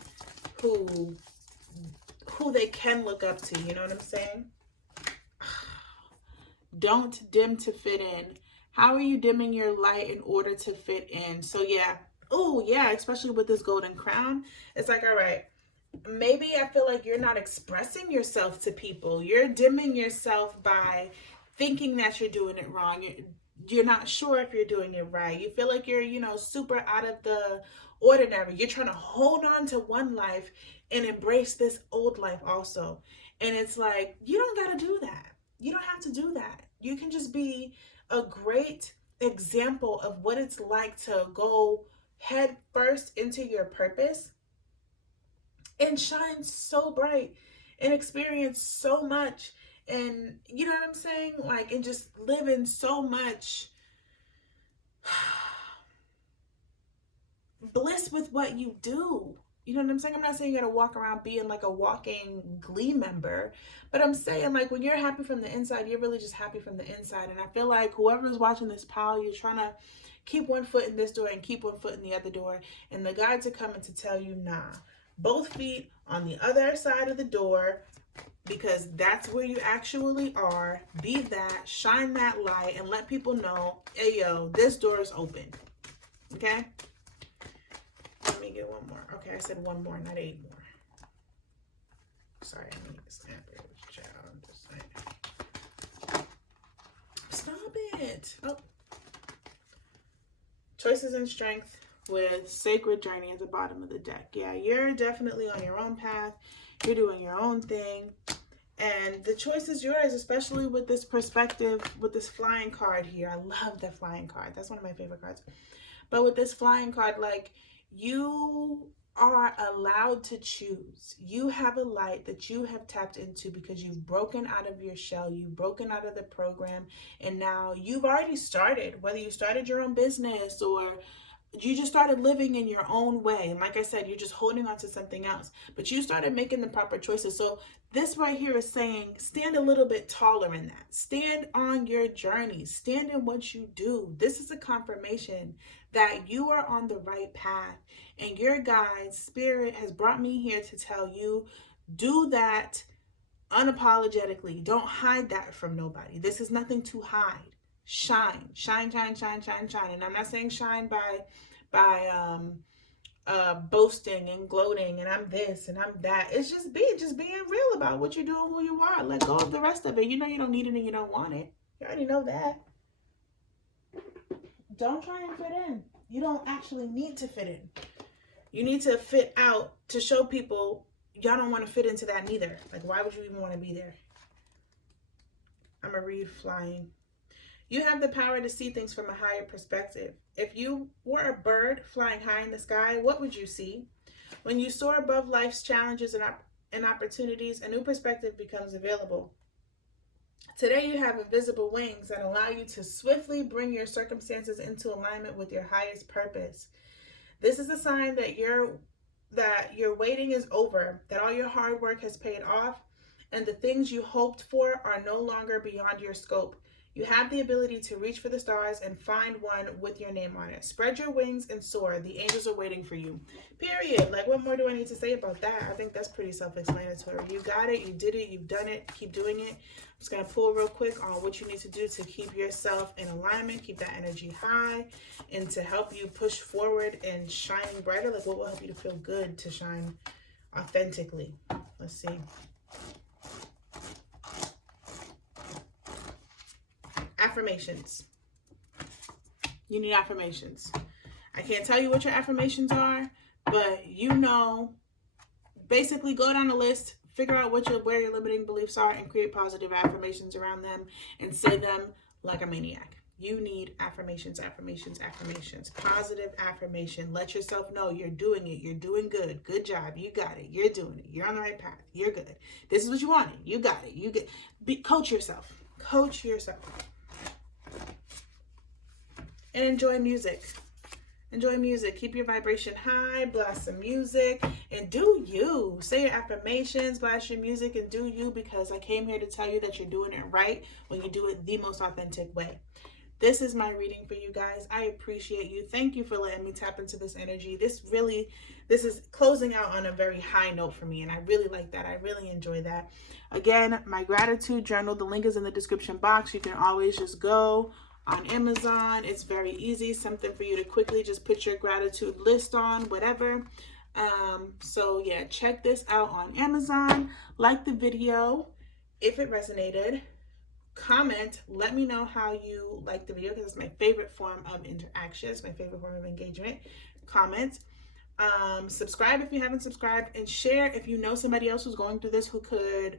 who they can look up to. You know what I'm saying? Don't dim to fit in. How are you dimming your light in order to fit in? So yeah. Oh yeah, especially with this golden crown. It's like, all right, maybe I feel like you're not expressing yourself to people. You're dimming yourself by thinking that you're doing it wrong. You're not sure if you're doing it right. You feel like you're, super out of the ordinary. You're trying to hold on to one life and embrace this old life also. And it's like, you don't got to do that. You don't have to do that. You can just be a great example of what it's like to go head first into your purpose and shine so bright and experience so much. And you know what I'm saying? Like, and just live in so much bliss with what you do. You know what I'm saying? I'm not saying you gotta walk around being like a walking Glee member, but I'm saying like when you're happy from the inside, you're really just happy from the inside. And I feel like whoever's watching this pile, you're trying to keep one foot in this door and keep one foot in the other door. And the guides are coming to tell you, nah, both feet on the other side of the door, because that's where you actually are. Be that, shine that light, and let people know, hey yo, this door is open. Okay? Let me get one more. Okay, I said one more, not 8 more. Sorry, I need to snap it. I'm just saying. Stop it. Oh. Choices and strength with sacred journey at the bottom of the deck. Yeah, you're definitely on your own path. You're doing your own thing. And the choice is yours, especially with this perspective, with this flying card here. I love the flying card. That's one of my favorite cards. But with this flying card, like, you are allowed to choose. You have a light that you have tapped into because you've broken out of your shell, you've broken out of the program, and now you've already started, whether you started your own business or you just started living in your own way. And like I said, you're just holding on to something else, but you started making the proper choices. So this right here is saying, stand a little bit taller in that. Stand on your journey. Stand in what you do. This is a confirmation that you are on the right path, and your guide spirit has brought me here to tell you, do that unapologetically. Don't hide that from nobody. This is nothing to hide. Shine, shine, shine, shine, shine, shine. And I'm not saying shine by boasting and gloating and I'm this and I'm that. It's just being real about what you're doing, who you are. Let go of the rest of it. You know you don't need it and you don't want it. You already know that. Don't try and fit in. You don't actually need to fit in. You need to fit out to show people y'all don't want to fit into that neither. Like, why would you even want to be there? I'm going to read flying. You have the power to see things from a higher perspective. If you were a bird flying high in the sky, what would you see? When you soar above life's challenges and opportunities, a new perspective becomes available. Today you have invisible wings that allow you to swiftly bring your circumstances into alignment with your highest purpose. This is a sign that your waiting is over, that all your hard work has paid off, and the things you hoped for are no longer beyond your scope. You have the ability to reach for the stars and find one with your name on it. Spread your wings and soar. The angels are waiting for you. Period. Like, what more do I need to say about that? I think that's pretty self-explanatory. You got it. You did it. You've done it. Keep doing it. I'm just going to pull real quick on what you need to do to keep yourself in alignment, keep that energy high, and to help you push forward and shining brighter. Like, what will help you to feel good to shine authentically? Let's see. Affirmations. You need affirmations. I can't tell you what your affirmations are, but you know, basically go down the list, figure out where your limiting beliefs are, and create positive affirmations around them and say them like a maniac. You need affirmations, affirmations, affirmations. Positive affirmation. Let yourself know you're doing it. You're doing good. Good job. You got it. You're doing it. You're on the right path. You're good. This is what you wanted. You got it. You get. Coach yourself. Coach yourself. And enjoy music. Enjoy music. Keep your vibration high. Blast some music. And do you. Say your affirmations. Blast your music and do you, because I came here to tell you that you're doing it right when you do it the most authentic way. This is my reading for you guys. I appreciate you. Thank you for letting me tap into this energy. This is closing out on a very high note for me, and I really like that. I really enjoy that. Again, my gratitude journal, the link is in the description box. You can always just go on Amazon. It's very easy. Something for you to quickly just put your gratitude list on, whatever. So yeah, check this out on Amazon. Like the video if it resonated. Comment, let me know how you like the video, because it's my favorite form of interaction. It's my favorite form of engagement. Comment. Subscribe if you haven't subscribed, and share if you know somebody else who's going through this who could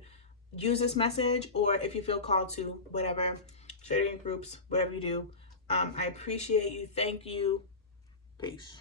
use this message, or if you feel called to, whatever. Share it in groups, whatever you do. I appreciate you. Thank you. Peace.